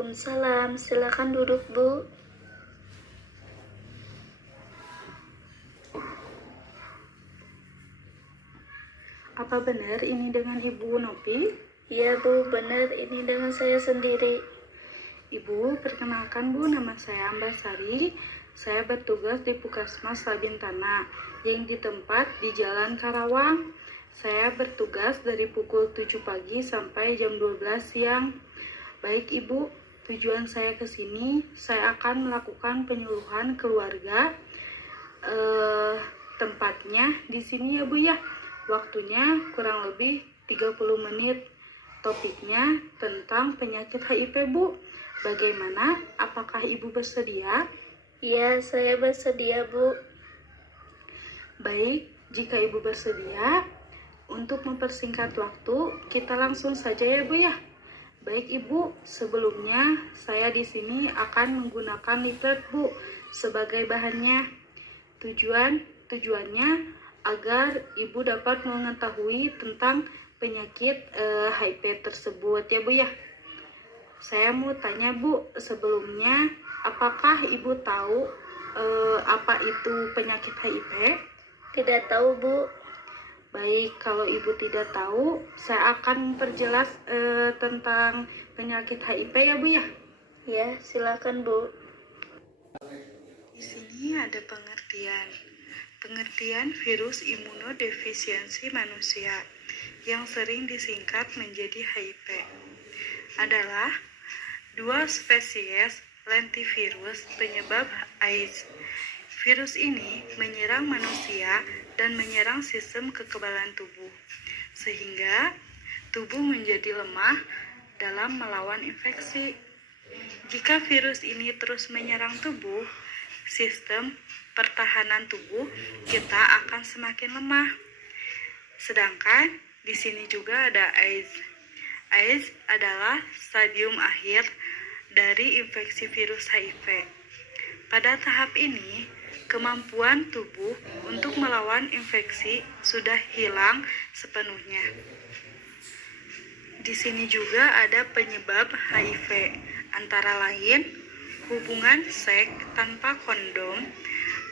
Waalaikumsalam, silakan duduk, Bu. Apa benar ini dengan Ibu Nopi? Iya, Bu, benar ini dengan saya sendiri. Ibu, perkenalkan Bu, nama saya Ambasari. Saya bertugas di Puskesmas Labintana yang ditempat di Jalan Karawang. Saya bertugas dari pukul 7 pagi sampai jam 12 siang. Baik Ibu, tujuan saya ke sini, saya akan melakukan penyuluhan keluarga. Tempatnya di sini ya Bu ya. Waktunya kurang lebih 30 menit. Topiknya tentang penyakit HIV Bu. Bagaimana? Apakah Ibu bersedia? Iya, saya bersedia, Bu. Baik, jika Ibu bersedia, untuk mempersingkat waktu, kita langsung saja ya Bu ya. Baik Ibu, sebelumnya saya di sini akan menggunakan leaflet Bu sebagai bahannya. Tujuannya agar Ibu dapat mengetahui tentang penyakit HIV tersebut ya Bu ya. Saya mau tanya Bu, sebelumnya apakah Ibu tahu apa itu penyakit HIV? Tidak tahu, Bu. Baik, kalau Ibu tidak tahu, saya akan memperjelas tentang penyakit HIV ya Bu ya. Ya, silakan, Bu. Di sini ada pengertian virus imunodefisiensi manusia yang sering disingkat menjadi HIV adalah dua spesies lentivirus penyebab AIDS. Virus ini menyerang manusia dan menyerang sistem kekebalan tubuh, sehingga tubuh menjadi lemah dalam melawan infeksi. Jika virus ini terus menyerang tubuh, sistem pertahanan tubuh kita akan semakin lemah. Sedangkan di sini juga ada AIDS. AIDS adalah stadium akhir dari infeksi virus HIV. Pada tahap ini, kemampuan tubuh untuk melawan infeksi sudah hilang sepenuhnya. Di sini juga ada penyebab HIV, antara lain hubungan seks tanpa kondom,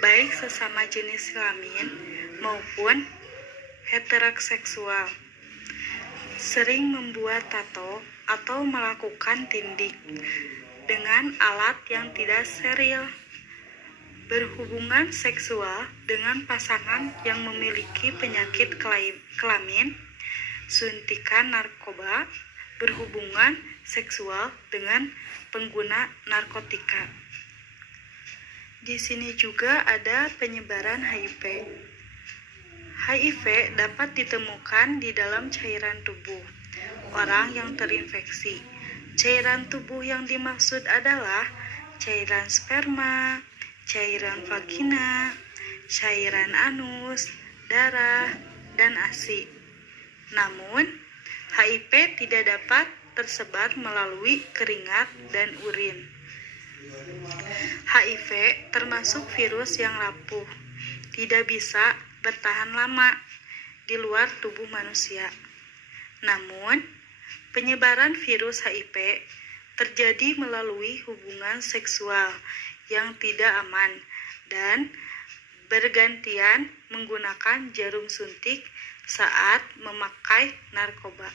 baik sesama jenis kelamin maupun heteroseksual, sering membuat tato atau melakukan tindik dengan alat yang tidak steril, berhubungan seksual dengan pasangan yang memiliki penyakit kelamin, suntikan narkoba, berhubungan seksual dengan pengguna narkotika. Di sini juga ada penyebaran HIV. HIV dapat ditemukan di dalam cairan tubuh orang yang terinfeksi. Cairan tubuh yang dimaksud adalah cairan sperma, cairan vagina, cairan anus, darah, dan ASI. Namun, HIV tidak dapat tersebar melalui keringat dan urin. HIV termasuk virus yang rapuh, tidak bisa bertahan lama di luar tubuh manusia. Namun, penyebaran virus HIV terjadi melalui hubungan seksual yang tidak aman dan bergantian menggunakan jarum suntik saat memakai narkoba.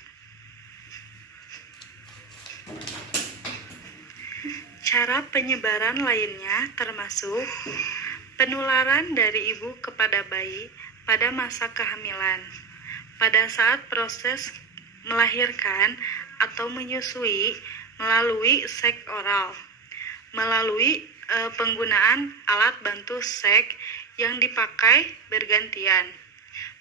Cara penyebaran lainnya termasuk penularan dari ibu kepada bayi pada masa kehamilan, pada saat proses melahirkan atau menyusui melalui seks oral, melalui penggunaan alat bantu seks yang dipakai bergantian,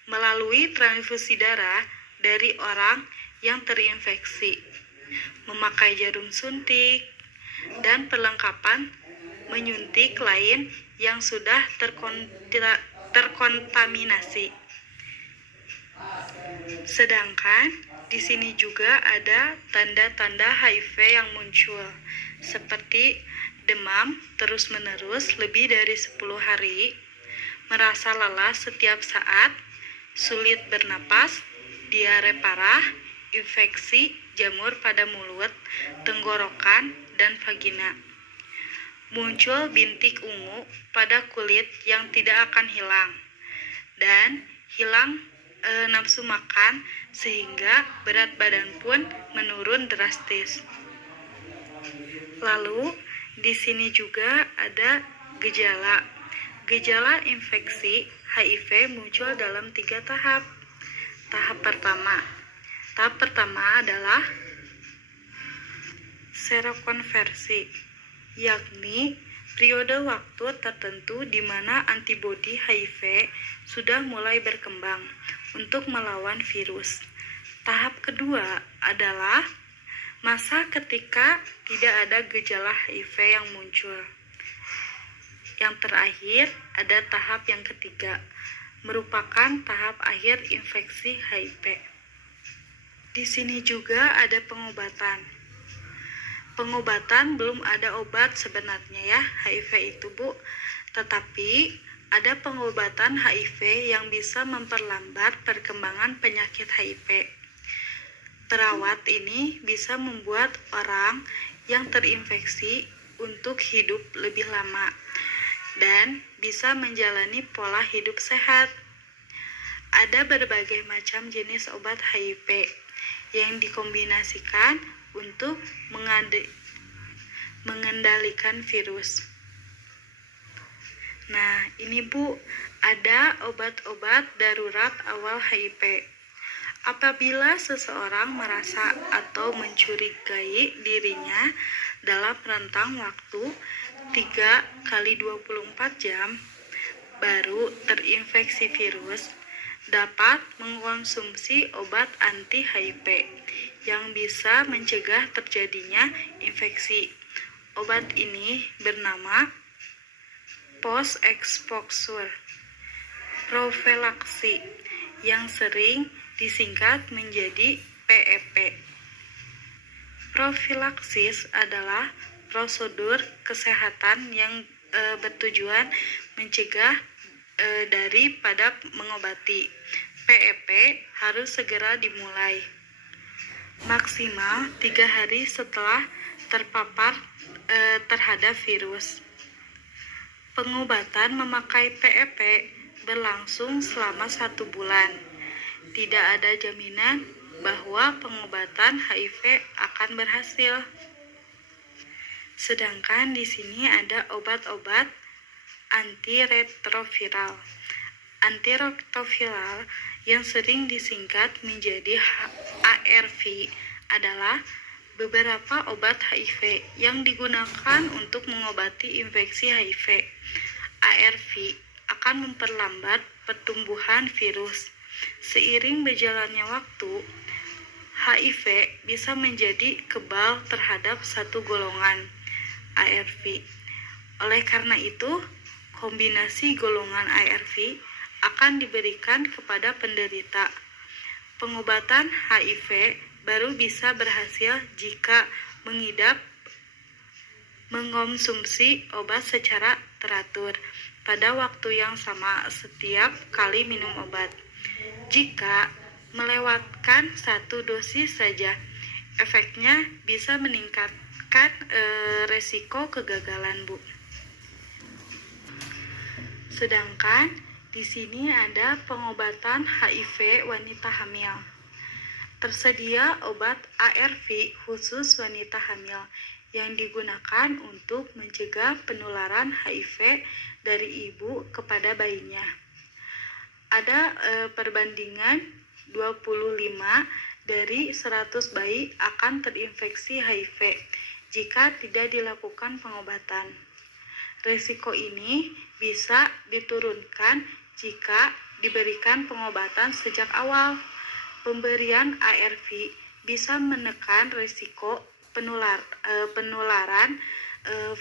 melalui transfusi darah dari orang yang terinfeksi, memakai jarum suntik, dan perlengkapan menyuntik lain yang sudah terkontaminasi. Sedangkan di sini juga ada tanda-tanda HIV yang muncul, seperti demam terus-menerus lebih dari 10 hari, merasa lelah setiap saat, sulit bernapas, diare parah, infeksi jamur pada mulut, tenggorokan, dan vagina. Muncul bintik ungu pada kulit yang tidak akan hilang, dan hilang nafsu makan sehingga berat badan pun menurun drastis. Lalu di sini juga ada gejala. Gejala infeksi HIV muncul dalam 3 tahap. Tahap pertama adalah serokonversi, yakni periode waktu tertentu di mana antibodi HIV sudah mulai berkembang untuk melawan virus. Tahap kedua adalah masa ketika tidak ada gejala HIV yang muncul. Yang terakhir ada tahap yang ketiga, merupakan tahap akhir infeksi HIV. Di sini juga ada pengobatan. Pengobatan belum ada obat sebenarnya ya, HIV itu Bu. Tetapi ada pengobatan HIV yang bisa memperlambat perkembangan penyakit HIV. Perawat ini bisa membuat orang yang terinfeksi untuk hidup lebih lama dan bisa menjalani pola hidup sehat. Ada berbagai macam jenis obat HIV yang dikombinasikan untuk mengendalikan virus. Nah, ini Bu, ada obat-obat darurat awal HIV. Apabila seseorang merasa atau mencurigai dirinya dalam rentang waktu 3x24 jam baru terinfeksi virus, dapat mengkonsumsi obat anti-HIV yang bisa mencegah terjadinya infeksi. Obat ini bernama post-exposure profilaksi yang sering disingkat menjadi PEP. Profilaksis adalah prosedur kesehatan yang bertujuan mencegah daripada mengobati. PEP harus segera dimulai, maksimal 3 hari setelah terpapar terhadap virus. Pengobatan memakai PEP berlangsung selama 1 bulan. Tidak ada jaminan bahwa pengobatan HIV akan berhasil. Sedangkan di sini ada obat-obat antiretroviral. Antiretroviral yang sering disingkat menjadi ARV adalah beberapa obat HIV yang digunakan untuk mengobati infeksi HIV. ARV akan memperlambat pertumbuhan virus. Seiring berjalannya waktu, HIV bisa menjadi kebal terhadap satu golongan ARV. Oleh karena itu, kombinasi golongan ARV akan diberikan kepada penderita. Pengobatan HIV baru bisa berhasil jika mengonsumsi obat secara teratur pada waktu yang sama setiap kali minum obat. Jika melewatkan 1 dosis saja, efeknya bisa meningkatkan resiko kegagalan, Bu. Sedangkan di sini ada pengobatan HIV wanita hamil. Tersedia obat ARV khusus wanita hamil yang digunakan untuk mencegah penularan HIV dari ibu kepada bayinya. Ada perbandingan 25 dari 100 bayi akan terinfeksi HIV jika tidak dilakukan pengobatan. Risiko ini bisa diturunkan jika diberikan pengobatan sejak awal. Pemberian ARV bisa menekan risiko penularan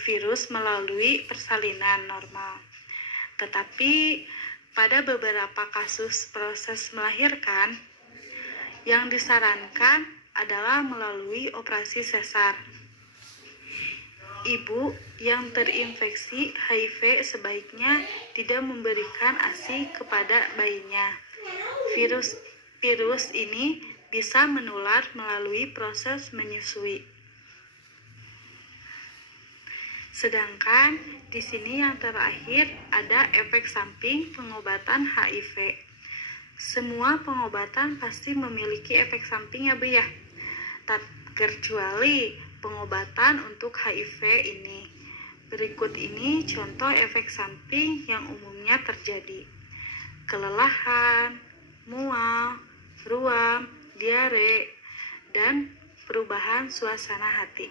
virus melalui persalinan normal. Tetapi pada beberapa kasus proses melahirkan, yang disarankan adalah melalui operasi sesar. Ibu yang terinfeksi HIV sebaiknya tidak memberikan ASI kepada bayinya. Virus ini bisa menular melalui proses menyusui. Sedangkan di sini yang terakhir ada efek samping pengobatan HIV. Semua pengobatan pasti memiliki efek samping ya Bu ya. Tak kecuali pengobatan untuk HIV ini. Berikut ini contoh efek samping yang umumnya terjadi. Kelelahan, mual, ruam, diare, dan perubahan suasana hati.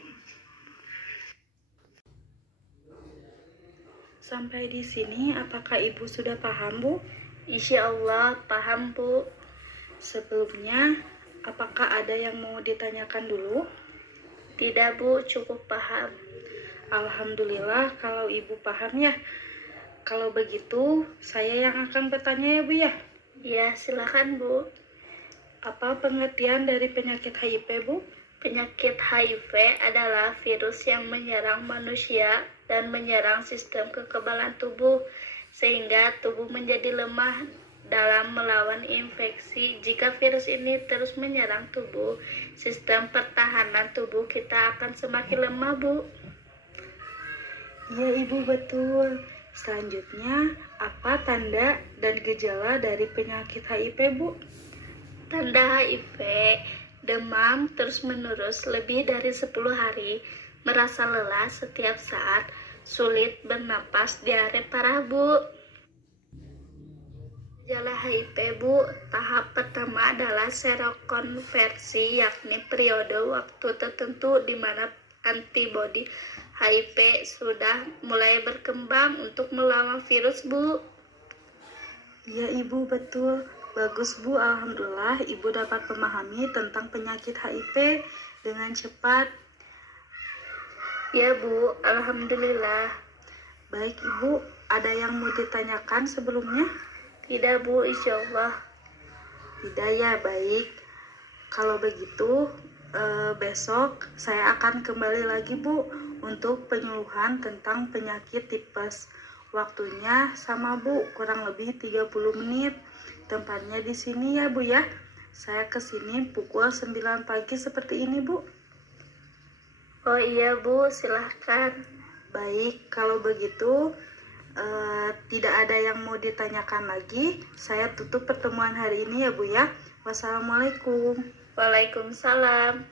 Sampai di sini, apakah Ibu sudah paham, Bu? Insya Allah paham Bu. Sebelumnya, apakah ada yang mau ditanyakan dulu? Tidak Bu, cukup paham. Alhamdulillah kalau Ibu paham ya. Kalau begitu, saya yang akan bertanya ya Bu ya. Ya silakan Bu. Apa pengertian dari penyakit HIV, Bu? Penyakit HIV adalah virus yang menyerang manusia dan menyerang sistem kekebalan tubuh, sehingga tubuh menjadi lemah dalam melawan infeksi. Jika virus ini terus menyerang tubuh, sistem pertahanan tubuh kita akan semakin lemah, Bu. Iya, Ibu, betul. Selanjutnya, apa tanda dan gejala dari penyakit HIV, Bu? Tanda HIV, demam terus-menerus lebih dari 10 hari, merasa lelah setiap saat, sulit bernapas, diare parah, Bu. Gejala HIV, Bu, tahap pertama adalah serokonversi, yakni periode waktu tertentu di mana antibodi HIV sudah mulai berkembang untuk melawan virus, Bu. Iya, Ibu, betul. Bagus, Bu. Alhamdulillah, Ibu dapat memahami tentang penyakit HIV dengan cepat. Ya, Bu. Alhamdulillah. Baik, Ibu. Ada yang mau ditanyakan sebelumnya? Tidak, Bu. Insya Allah. Tidak ya, baik. Kalau begitu, besok saya akan kembali lagi, Bu, untuk penyuluhan tentang penyakit tipes. Waktunya sama, Bu, kurang lebih 30 menit. Tempatnya di sini ya, Bu ya. Saya kesini pukul 9 pagi seperti ini, Bu. Oh iya, Bu. Silahkan. Baik, kalau begitu tidak ada yang mau ditanyakan lagi. Saya tutup pertemuan hari ini ya, Bu ya. Wassalamualaikum. Waalaikumsalam.